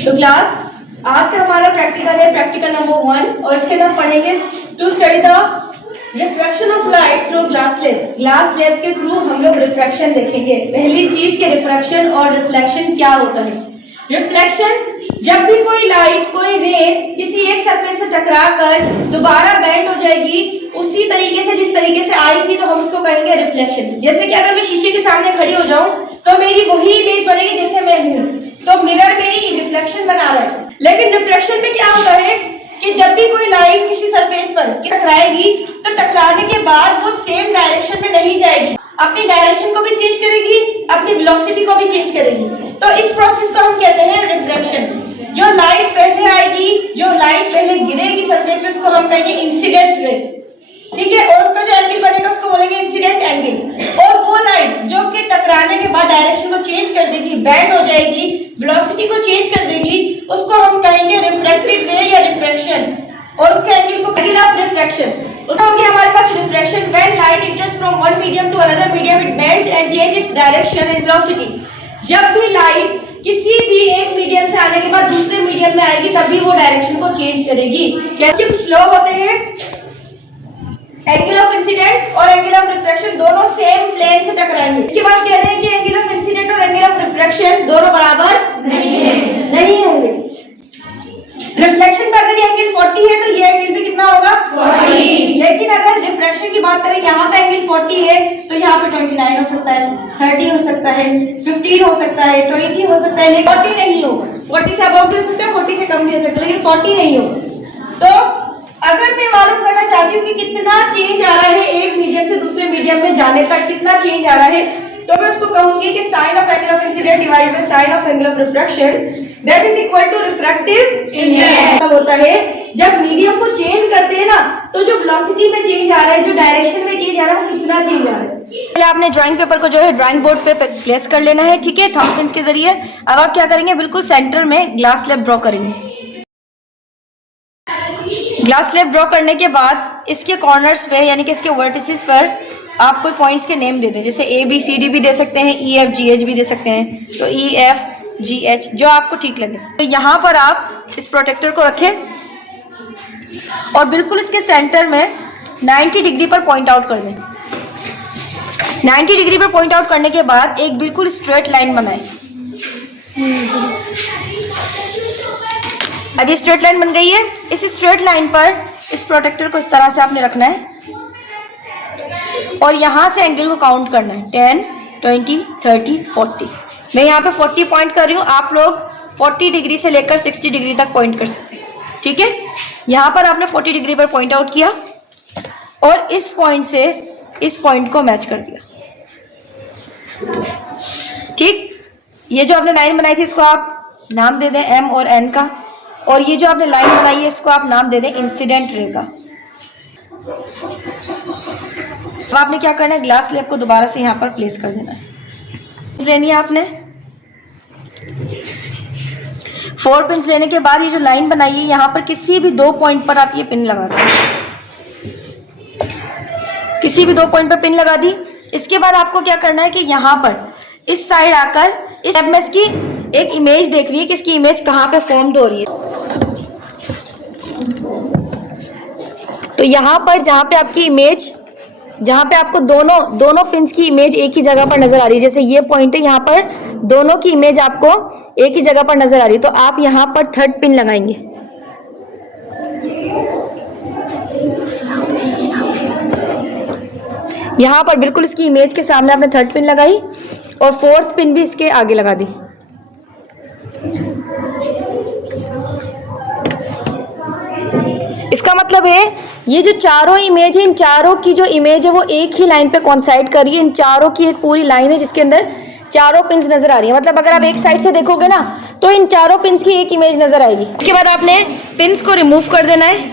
तो क्लास आज का हमारा प्रैक्टिकल है, प्रैक्टिकल नंबर 1, और इसके अंदर पढ़ेंगे to study the refraction of light through glass slab. Glass slab के थ्रू हम लोग रिफ्रैक्शन देखेंगे। पहली चीज के रिफ्रैक्शन और रिफ्लेक्शन क्या होता है। रिफ्लेक्शन, जब भी कोई लाइट, कोई रे किसी एक सरफेस से टकरा कर दोबारा बेंड हो जाएगी उसी तरीके से जिस तरीके से आई थी, तो हम उसको कहेंगे रिफ्लेक्शन। जैसे कि अगर मैं शीशे के सामने खड़ी हो जाऊं तो मेरी वही इमेज बनेगी जैसे मैं हूं, तो मिरर मेरी रिफ्लेक्शन बना रहा है। लेकिन रिफ्लेक्शन में क्या होता है कि जब भी कोई लाइट किसी सरफेस पर टकराएगी तो टकराने के बाद वो सेम डायरेक्शन में नहीं जाएगी, अपनी डायरेक्शन को भी चेंज करेगी, अपनी वेलोसिटी को भी चेंज करेगी। तो इस प्रोसेस को हम कहते हैं रिफ्रैक्शन। जो लाइट पहले आएगी, जो लाइट पहले गिरेगी सरफेस पे, उसको हम कहेंगे इंसिडेंट रे, ठीक है, और उसका जो एंगल बनेगा उसको बोलेंगे इंसिडेंट एंगल। और वो लाइट जो कि टकराने के बाद डायरेक्शन को चेंज कर देगी, बेंड हो जाएगी, वेलोसिटी को चेंज कर देगी, उसको हम कहेंगे रिफ्रैक्टेड रे या रिफ्रैक्शन, और उसके एंगल को एंगल ऑफ रिफ्रैक्शन। उसका होंगे हमारे पास refraction when light enters from one medium to another medium, it bends and change its direction and velocity. जब भी लाइट किसी भी एक मीडियम से आने के बाद दूसरे मीडियम में आएगी तभी वो डायरेक्शन को चेंज करेगी। कैसे कुछ लॉ होते हैं, एंगल ऑफ इंसिडेंट और एंगल ऑफ रिफ्रैक्शन दोनों सेम प्लेन से टकराएंगे। इसके बाद कह रहे हैं कि एंगल ऑफ इंसिडेंट और एंगल ऑफ रिफ्रैक्शन दोनों बराबर नहीं होंगे। रिफ्लेक्शन पर अगर ये एंगल 40 है तो ये एंगल भी कितना होगा 40। लेकिन अगर रिफ्रैक्शन की बात करें, यहाँ पे एंगल 40 है तो यहाँ पे 29 हो सकता है, 30 हो सकता है, 15 हो सकता है, 20 हो सकता है, लेकिन 40 नहीं होगा। 40 से अबव भी हो सकता है, 40 से कम भी हो सकता है, लेकिन 40 नहीं होगा। तो अगर मैं मालूम करना चाहती हूँ कि कितना चेंज आ रहा है एक मीडियम से दूसरे मीडियम में जाने तक, कितना चेंज आ रहा है, तो मैं उसको कहूंगी कि sine of angle of incident divided by sine of angle of refraction that is equal to refractive index. तब होता है जब मीडियम को चेंज करते हैं ना, तो जो वेलोसिटी में चेंज आ रहा है, जो डायरेक्शन में चेंज आ रहा है, वो कितना चेंज आ रहा है। पहले आपने ड्राइंग पेपर को जो है ड्राइंग बोर्ड पे प्लेस कर लेना है, ठीक है, थंब पिन्स के जरिए। अब आप क्या करेंगे, बिल्कुल सेंटर में ग्लास स्लैब ड्रॉ करेंगे। ग्लास स्लैब ड्रॉ करने के बाद इसके कॉर्नर्स पे यानी कि इसके वर्टिसेस पर आप कोई पॉइंट्स के नेम दे दें, जैसे ए बी सी डी भी दे सकते हैं, ई एफ जी एच भी दे सकते हैं, तो ई एफ जी एच जो आपको ठीक लगे। तो यहाँ पर आप इस प्रोटेक्टर को रखें और बिल्कुल इसके सेंटर में 90 डिग्री पर पॉइंट आउट कर दें। 90 डिग्री पर पॉइंट आउट करने के बाद एक बिल्कुल स्ट्रेट लाइन बनाएं। अब ये स्ट्रेट लाइन बन गई है। इस स्ट्रेट लाइन पर इस प्रोटेक्टर को इस तरह से आपने रखना है और यहाँ से एंगल को काउंट करना है, 10, 20, 30, 40। मैं यहाँ पे 40 पॉइंट कर रही हूँ, आप लोग 40 डिग्री से लेकर 60 डिग्री तक पॉइंट कर सकते हैं, ठीक है। यहाँ पर आपने 40 डिग्री पर पॉइंट आउट किया और इस पॉइंट से इस पॉइंट को मैच कर दिया, ठीक। ये जो आपने लाइन बनाई थी इसको आप नाम दे दें एम और एन का, और ये जो आपने लाइन बनाई है इसको आप नाम दे दें इंसिडेंट रे का। अब आपने क्या करना है, ग्लास स्लैब को दोबारा से यहाँ पर प्लेस कर देना है। लेनी है आपने 4 पिन लेने के बाद ये जो लाइन बनाई है यहाँ पर किसी भी 2 पॉइंट पर आप ये पिन लगा दें, किसी भी 2 पॉइंट पर पिन लगा दी। इसके बाद आपको क्या करना है कि यहाँ पर इस साइड आकर इस एमएस की एक इमेज देखनी है कि इसकी इमेज कहाँ पे फॉर्म्ड हो रही है। तो यहाँ पर जहाँ पे आपकी इमेज, जहाँ पे आपको दोनों पिंस की इमेज एक ही जगह पर नजर आ रही है, जैसे ये पॉइंट है, यहाँ पर दोनों की इमेज आपको एक ही जगह पर नजर आ रही है, तो आप यहाँ पर 3rd पिन लगाएंगे। यहाँ पर बिल्कुल इसकी इमेज के सामने आपने 3rd पिन लगाई और 4th पिन भी इसके आगे लगा दी। इसका मतलब है ये जो चारों इमेज है, इन चारों की जो इमेज है वो एक ही लाइन पे कॉन्साइड कर रही है। इन चारों की एक पूरी लाइन है जिसके अंदर चारों पिंस नजर आ रही है। मतलब अगर आप एक साइड से देखोगे ना तो इन चारों पिंस की एक इमेज नजर आएगी। उसके बाद आपने पिंस को रिमूव कर देना है।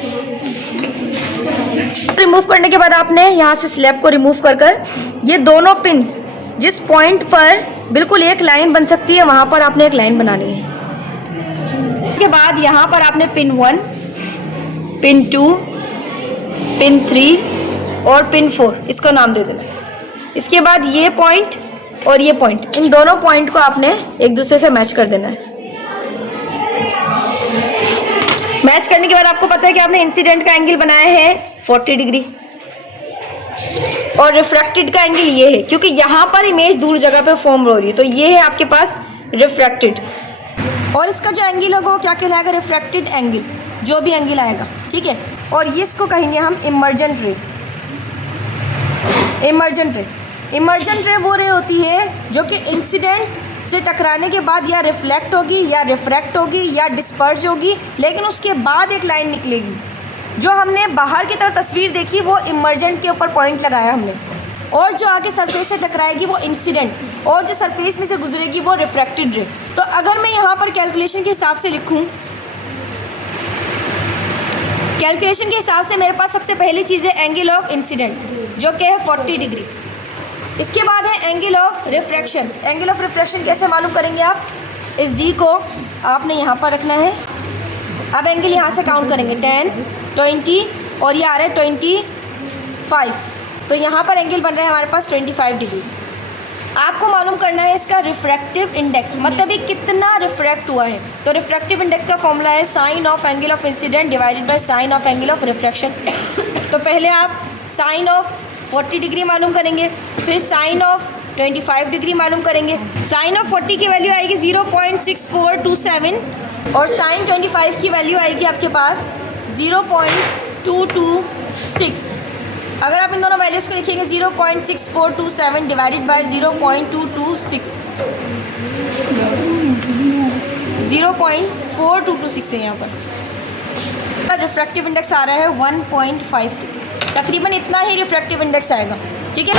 रिमूव करने के बाद आपने यहाँ से स्लैब को रिमूव कर ये दोनों पिंस जिस पॉइंट पर बिल्कुल एक लाइन बन सकती है वहां पर आपने एक लाइन बनानी है। उसके बाद यहाँ पर आपने पिन 1, पिन 2, पिन 3 और पिन 4 इसको नाम दे देना। इसके बाद ये पॉइंट और ये पॉइंट, इन दोनों पॉइंट को आपने एक दूसरे से मैच कर देना है। मैच करने के बाद आपको पता है कि आपने इंसिडेंट का एंगल बनाया है 40 डिग्री और रिफ्रैक्टेड का एंगल ये है, क्योंकि यहाँ पर इमेज दूर जगह पे फॉर्म हो रही है, तो ये है आपके पास रिफ्रैक्टेड। और इसका जो एंगल होगा वो क्या कहलाएगा? रिफ्रैक्टेड एंगल, जो भी एंगल आएगा, ठीक है। और ये इसको कहेंगे हम इमर्जेंट रे। इमर्जेंट रे वो रे होती है जो कि इंसिडेंट से टकराने के बाद या रिफ्लेक्ट होगी या रिफ्रैक्ट होगी या डिस्पर्ज होगी, लेकिन उसके बाद एक लाइन निकलेगी। जो हमने बाहर की तरफ तस्वीर देखी वो इमर्जेंट के ऊपर पॉइंट लगाया हमने, और जो आगे सरफेस से टकराएगी वो इंसिडेंट, और जो सरफेस में से गुजरेगी वो रिफ्रैक्टेड रे। तो अगर मैं यहाँ पर कैलकुलेशन के हिसाब से लिखूँ, कैलकुलेशन के हिसाब से मेरे पास सबसे पहली चीज़ है एंगल ऑफ इंसिडेंट, जो कि है 40 डिग्री। इसके बाद है angle of refraction. Angle of refraction कैसे मालूम करेंगे आप? इस डी को आपने यहाँ पर रखना है। अब एंगल यहाँ से काउंट करेंगे 10, 20 और ये आ रहा है 25, तो यहाँ पर एंगल बन रहा है हमारे पास 25 डिग्री। आपको मालूम करना है इसका रिफ्रैक्टिव इंडेक्स, मतलब ये कितना रिफ्रैक्ट हुआ है। तो रिफ्रैक्टिव इंडेक्स का फॉर्मूला है sine of angle of incident divided by sine of angle of refraction. तो पहले आप साइन ऑफ 40 डिग्री मालूम करेंगे, फिर साइन ऑफ 25 डिग्री मालूम करेंगे। साइन ऑफ 40 की वैल्यू आएगी 0.6427 और साइन 25 की वैल्यू आएगी आपके पास 0.226। अगर आप इन दोनों वैल्यूज़ को लिखेंगे 0.6427 डिवाइडेड बाय 0.226, 0.4226 है यहाँ पर। रिफ्रैक्टिव इंडेक्स आ रहा है 1.52, तकरीबन इतना ही रिफ्रैक्टिव इंडेक्स आएगा, ठीक है।